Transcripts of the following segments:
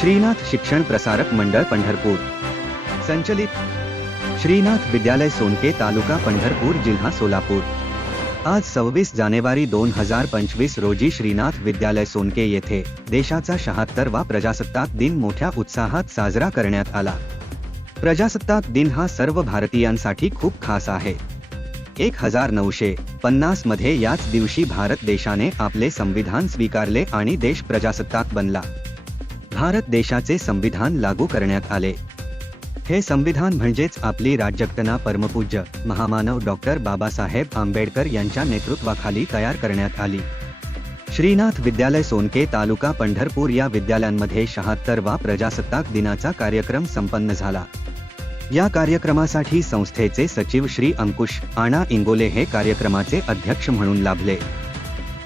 श्रीनाथ शिक्षण प्रसारक मंडळ पंढरपूर. संचलित श्रीनाथ विद्यालय सोनके तालुका पंढरपूर जिल्हा सोलापूर. आज सव्वीस जानेवारी दोन हजार पंचवीस रोजी श्रीनाथ विद्यालय सोनके येथे देशाचा शहात्तरवा प्रजासत्ताक दिन मोठ्या उत्साहात साजरा करण्यात आला. प्रजासत्ताक दिन हा सर्व भारतीयांसाठी खूप खास आहे. एक हजार नऊशे पन्नासमध्ये याच दिवशी भारत देशाने आपले संविधान स्वीकारले आणि देश प्रजासत्ताक बनला. भारत देशाचे संविधान लागू करण्यात आले. हे संविधान म्हणजेच आपली राज्यघटना परमपूज्य महामानव डॉक्टर बाबासाहेब आंबेडकर यांच्या नेतृत्वाखाली तयार करण्यात आली. श्रीनाथ विद्यालय सोनके तालुका पंढरपूर या विद्यालयांमध्ये शहात्तरवा प्रजासत्ताक दिनाचा कार्यक्रम संपन्न झाला. या कार्यक्रमासाठी संस्थेचे सचिव श्री अंकुश आणा इंगोले हे कार्यक्रमाचे अध्यक्ष म्हणून लाभले.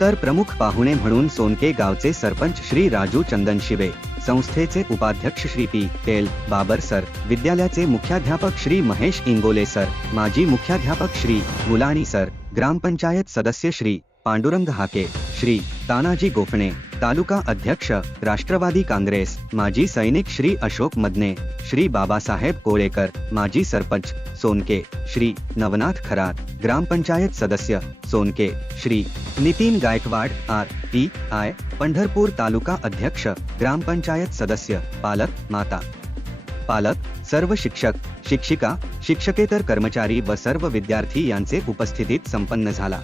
तर प्रमुख पाहुणे म्हणून सोनके गावचे सरपंच श्री राजू चंदन शिवे. संस्थेचे उपाध्यक्ष Shri P. L Babar sir विद्यालयाचे मुख्याध्यापक श्री महेश इंगोले सर माजी मुख्याध्यापक श्री मुलाणी सर ग्रामपंचायत सदस्य श्री पांडुरंग हाके. श्री तानाजी गोफणे तालुका अध्यक्ष, राष्ट्रवादी काँग्रेस, माजी सैनिक श्री अशोक मदने, श्री बाबासाहेब कोळेकर, माजी सरपंच सोनके, श्री नवनाथ खरात ग्रामपंचायत सदस्य Sonke, Shri Nitin Gaikwad, R T I, Pandharpur तालुका अध्यक्ष ग्रामपंचायत सदस्य, पालक, माता. पालक, सर्व शिक्षक, शिक्षिका, शिक्षकेतर कर्मचारी व सर्व विद्यार्थी यांचे उपस्थितीत संपन्न झाला.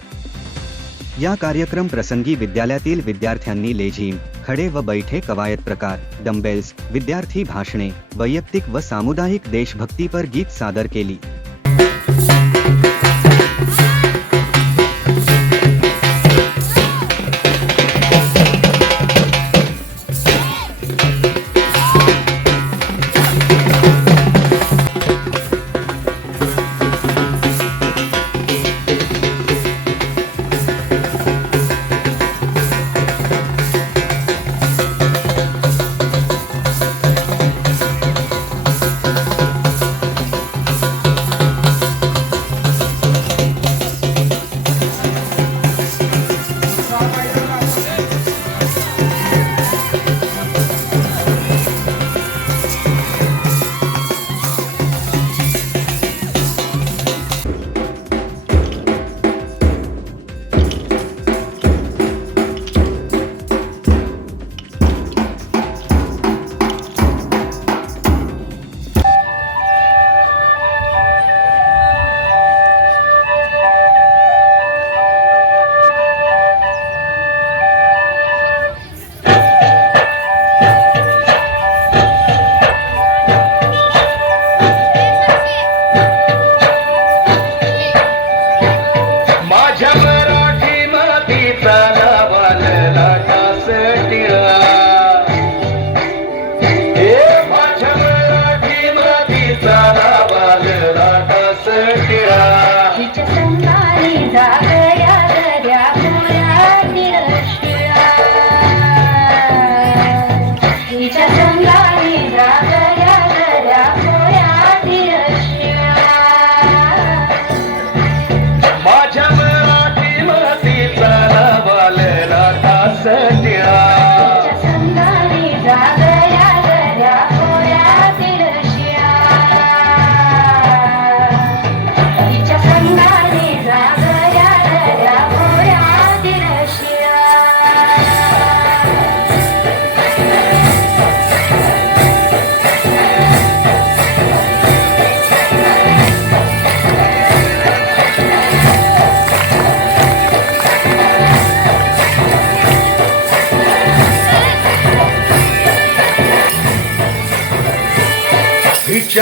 या कार्यक्रम प्रसंगी विद्यालयातील विद्यार्थ्यांनी लेझीम खडे व बैठे कवायत प्रकार डंबेल्स विद्यार्थी भाषणे वैयक्तिक व सामुदायिक देशभक्तीपर गीत सादर केली.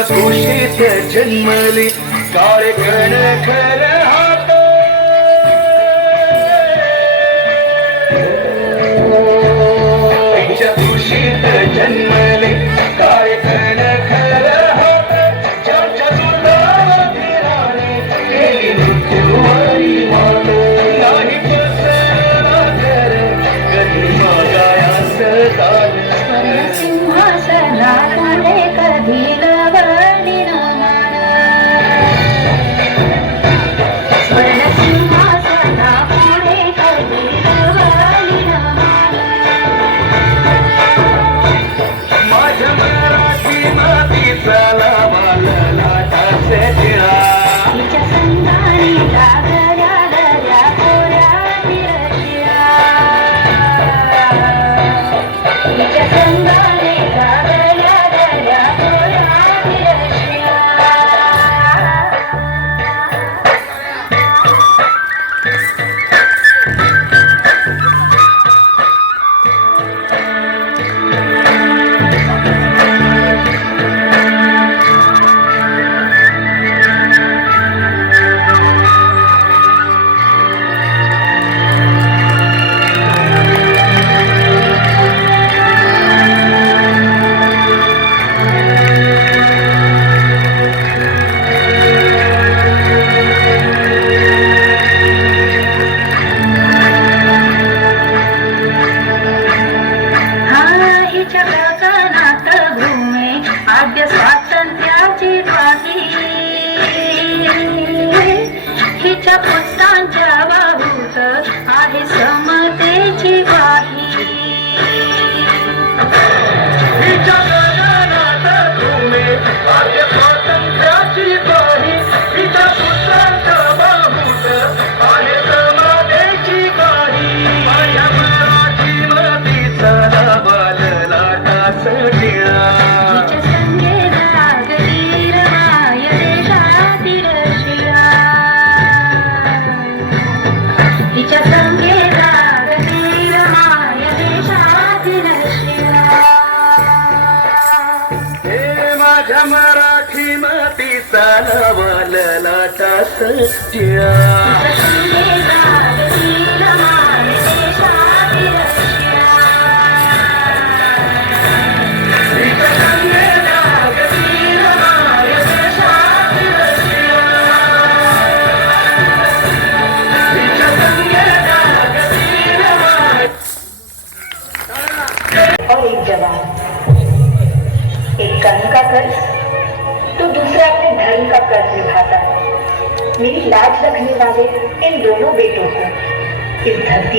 कुशीत जन्मली. काळे कण खर चालवाल लाटात जिया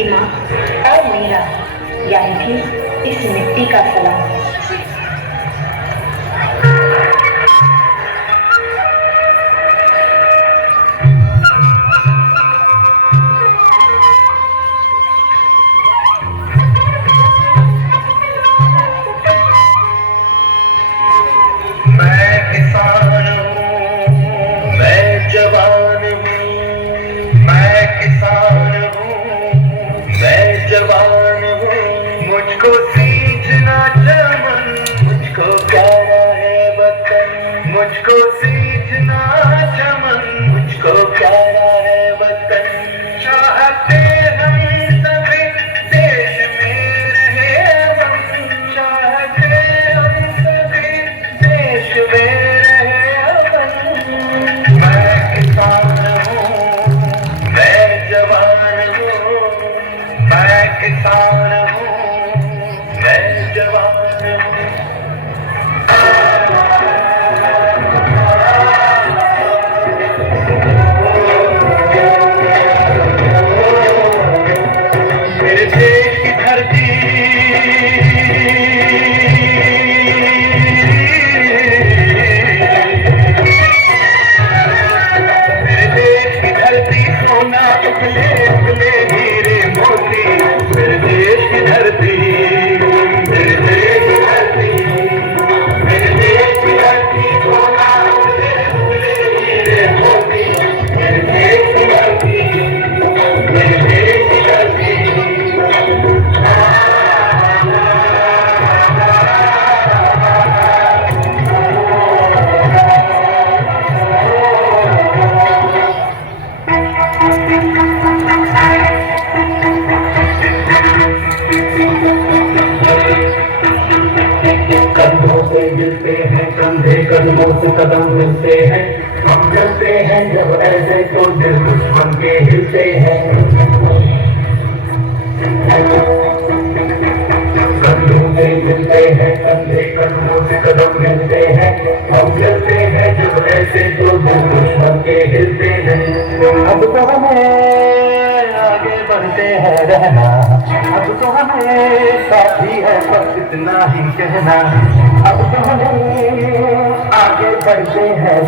பார்த்தீங்கன்னா काफ़ी है, बस इतना ही कहना। अब तो हमें आगे बढ़ते हैं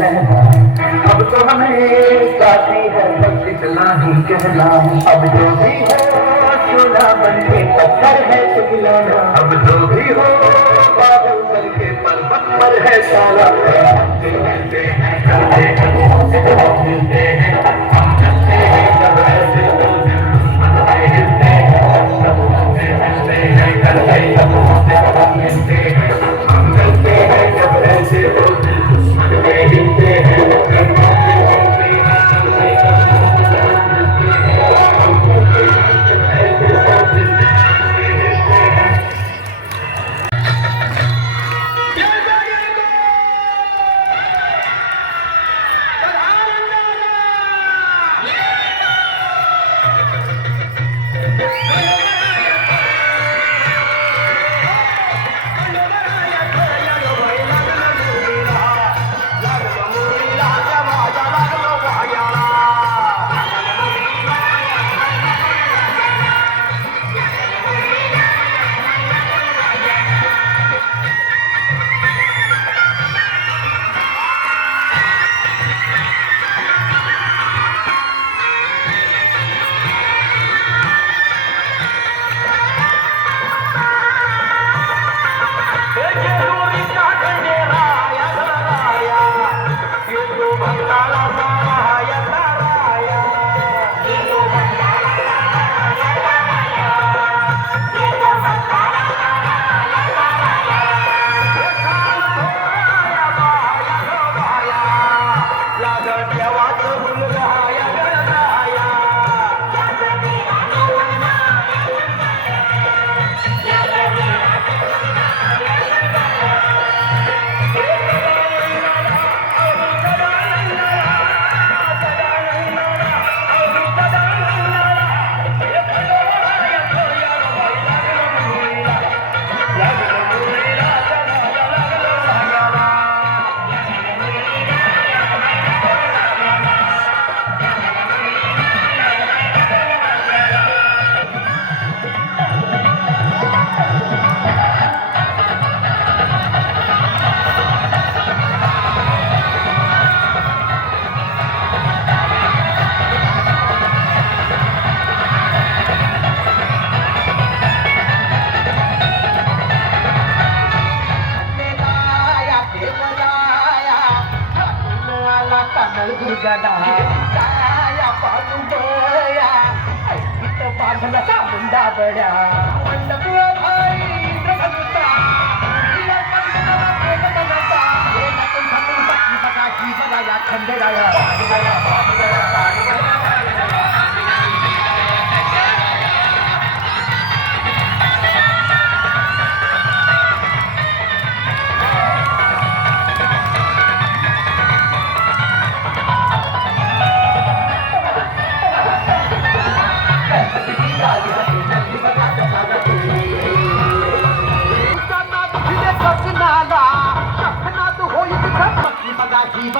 अब तो हमें काफ़ी है, बस इतना ही कहना। अब जो भी हो, चूल्हा बन के पत्थर है तो सुखलाना अब जो भी हो, बादल बन के पर्वत पर है सारा करते हैं करते हैं करते हैं।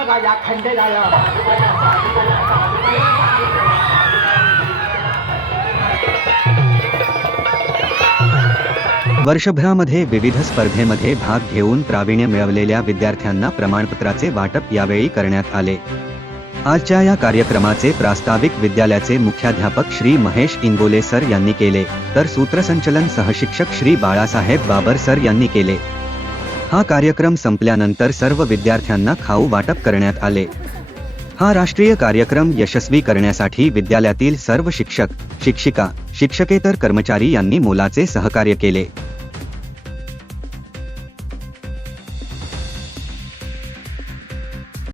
बघा वर्षभरामध्ये विविध स्पर्धेमध्ये भाग घेऊन प्रावीण्य मिळवलेल्या विद्यार्थ्यांना प्रमाणपत्राचे वाटप यावेळी करण्यात आले. आजच्या या कार्यक्रमाचे प्रास्ताविक विद्यालयाचे मुख्याध्यापक श्री महेश इंगोले सर यांनी केले तर सूत्रसंचलन सहशिक्षक श्री बाळासाहेब बाबर सर यांनी केले. हा कार्यक्रम संपल्यानंतर सर्व विद्यार्थ्यांना खाऊ वाटप करण्यात आले. हा राष्ट्रीय कार्यक्रम यशस्वी करण्यासाठी विद्यालयातील सर्व शिक्षक शिक्षिका शिक्षकेतर कर्मचारी यांनी मोलाचे सहकार्य केले.